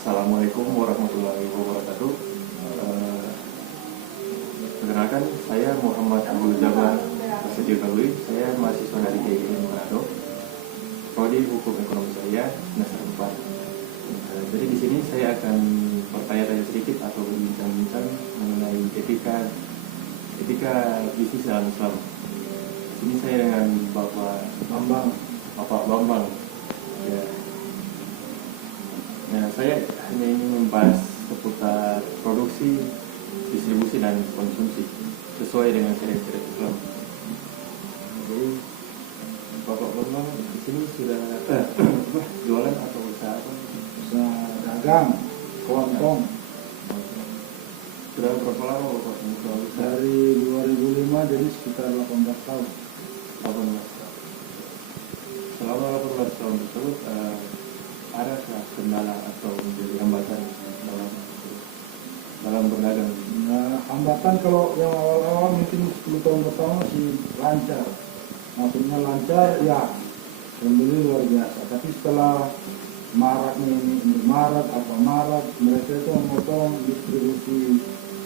Assalamualaikum warahmatullahi wabarakatuh. Perkenalkan, saya Muhammad Abdul Jabar Prasetyo Kalui. Saya mahasiswa dari GIM Manado. Prodi Hukum Ekonomi saya semester 4. Jadi di sini saya akan bertanya-tanya sedikit atau berbincang-bincang mengenai etika bisnis dalam Islam. Ini saya dengan Bapak Bambang. Ya. Nah, saya hanya ingin membahas seputar produksi, distribusi, dan konsumsi sesuai dengan syariat Islam. Jadi, Bapak Bambang di sini sudah jualan atau usaha apa? Usaha dagang, kelontong. Sudah berapa lama Bapak membuka usaha? Dari 2005, jadi sekitar 18 tahun. 18 tahun. Selama 18 tahun tersebut, adakah kendala atau menjadi hambatan dalam berdagang? Nah, hambatan kalau yang awal-awal mungkin 10 tahun pertama masih lancar. Maksudnya lancar, ya, pembeli luar biasa. Tapi setelah maraknya ini marak, mereka itu memotong distribusi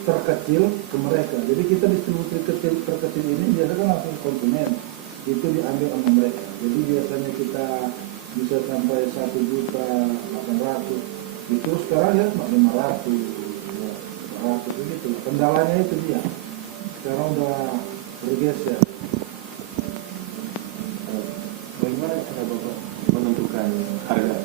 terkecil ke mereka. Jadi kita distribusi terkecil ini biasanya kan langsung konsumen. Itu diambil sama mereka. Jadi biasanya kita bisa sampai 1.800.000. Itu sekarang ya 500, 400 begitu. Kendalanya itu dia. Sekarang udah bergeser. Bagaimana cara Bapak menentukan harga?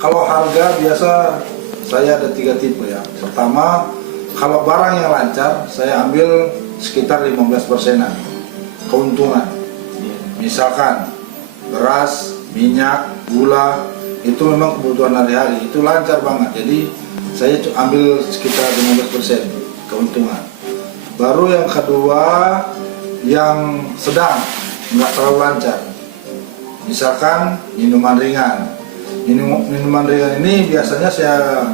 Kalau harga biasa saya ada 3 tipe ya. Pertama, kalau barang yang lancar saya ambil sekitar 15%-an keuntungan. Misalkan beras, minyak, gula, itu memang kebutuhan hari-hari, itu lancar banget. Jadi saya ambil sekitar 15% keuntungan. Baru yang kedua, yang sedang, nggak terlalu lancar. Misalkan minuman ringan. Minuman ringan ini biasanya saya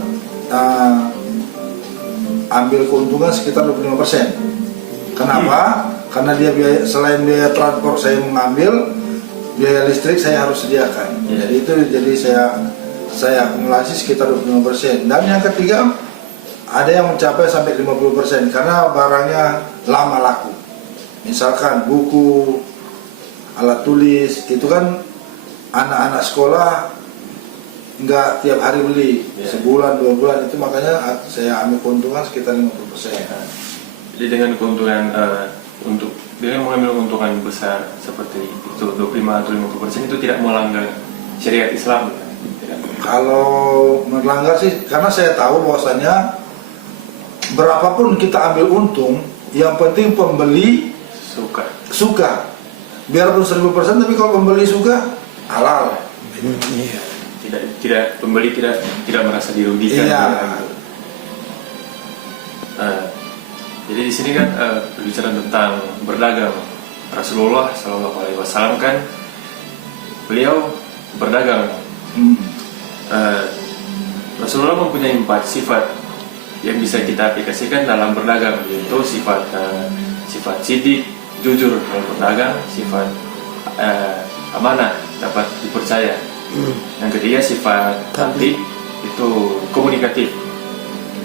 ambil keuntungan sekitar 25%. Kenapa? Karena dia selain biaya transport saya mengambil, biaya listrik saya harus sediakan. Jadi saya akumulasi sekitar 25%. Dan yang ketiga, ada yang mencapai sampai 50% karena barangnya lama laku. Misalkan buku, alat tulis, itu kan anak-anak sekolah nggak tiap hari beli, sebulan 2 bulan, itu makanya saya ambil keuntungan sekitar 50%. Jadi dengan keuntungan dengan mengambil keuntungan besar seperti itu 25 atau 50% itu tidak melanggar syariat Islam, tidak? Kalau Melanggar sih, karena saya tahu bahwasanya berapapun kita ambil untung, yang penting pembeli suka. Biarpun 1000%, tapi kalau pembeli suka, halal. Tidak pembeli tidak merasa dirugikan. Iya. Jadi di sini kan berbicara tentang berdagang. Rasulullah SAW kan beliau berdagang. Rasulullah mempunyai 4 sifat yang bisa kita aplikasikan dalam berdagang, yaitu sifat sidik, jujur dalam berdagang, sifat amanah, dapat dipercaya. Yang ketiga sifat tertib, itu komunikatif.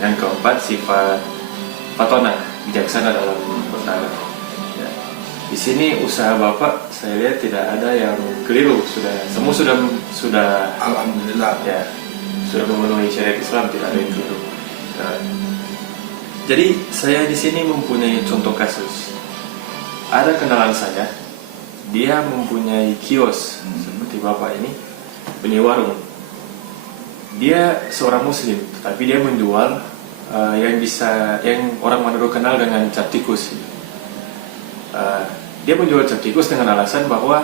Yang keempat sifat patona, bijaksana dalam berdagang. Ya. Di sini usaha Bapak saya lihat tidak ada yang keliru, semua sudah Alhamdulillah. Ya, sudah memenuhi syariat Islam, tidak ada yang keliru. Nah, jadi saya di sini mempunyai contoh kasus. Ada kenalan saya, dia mempunyai kios seperti Bapak ini, punya warung. Dia seorang Muslim, tapi dia menjual yang orang Manado kenal dengan cap tikus. Dia menjual cap tikus dengan alasan bahwa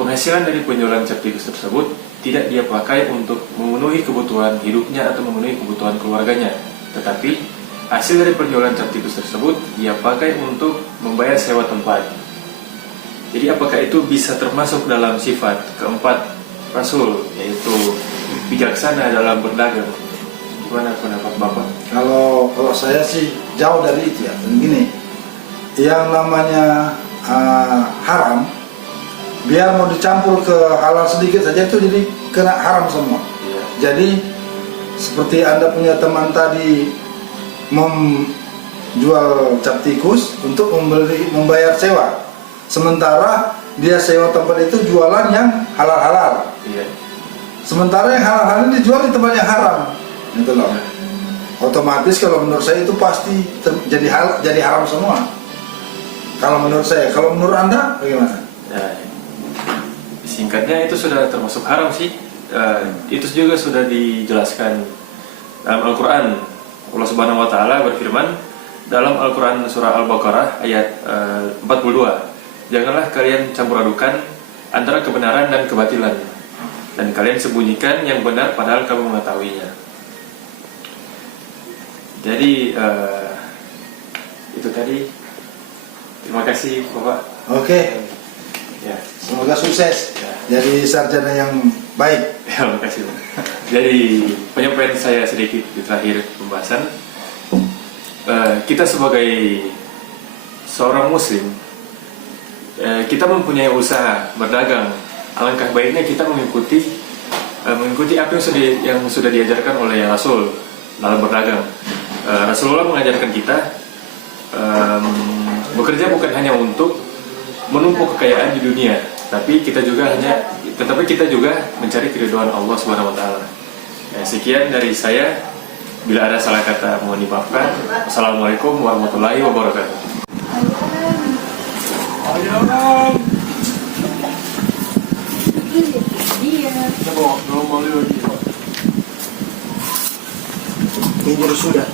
penghasilan dari penjualan cap tikus tersebut tidak dia pakai untuk memenuhi kebutuhan hidupnya atau memenuhi kebutuhan keluarganya, tetapi hasil dari penjualan cap tikus tersebut dia pakai untuk membayar sewa tempat. Jadi apakah itu bisa termasuk dalam sifat keempat Rasul, yaitu bijaksana dalam berdagang? Gimana pendapat Bapak? Kalau saya sih jauh dari itu ya. Begini, yang namanya haram, biar mau dicampur ke halal sedikit saja itu jadi kena haram semua. Iya. Jadi seperti Anda punya teman tadi menjual cap tikus untuk membayar sewa, sementara dia sewa tempat itu jualan yang halal-halal. Iya. Sementara yang halal-halal dijual di tempat yang haram, gitu loh. Otomatis kalau menurut saya itu pasti jadi haram semua. Kalau menurut saya, kalau menurut Anda bagaimana? Ya, singkatnya itu sudah termasuk haram sih. Itu juga sudah dijelaskan dalam Al-Quran. Allah Subhanahu Wa Taala berfirman dalam Al-Quran surah Al-Baqarah ayat 42. Janganlah kalian campur adukan antara kebenaran dan kebatilan, dan kalian sembunyikan yang benar padahal kamu mengetahuinya. Jadi itu tadi. Terima kasih Bapak. Oke, Ya, semoga sukses Ya. jadi sarjana yang baik. ya terima kasih Pak. Jadi penyampaian saya sedikit di terakhir pembahasan. Kita sebagai seorang Muslim, kita mempunyai usaha berdagang. Alangkah baiknya kita mengikuti apa yang sudah diajarkan oleh Rasul dalam berdagang. Rasulullah mengajarkan kita bekerja bukan hanya untuk menumpuk kekayaan di dunia, tetapi kita juga mencari keridhaan Allah Subhanahu Wa Taala. Sekian dari saya. Bila ada salah kata mohon dimaafkan. Assalamualaikum warahmatullahi wabarakatuh. Bubur sudah.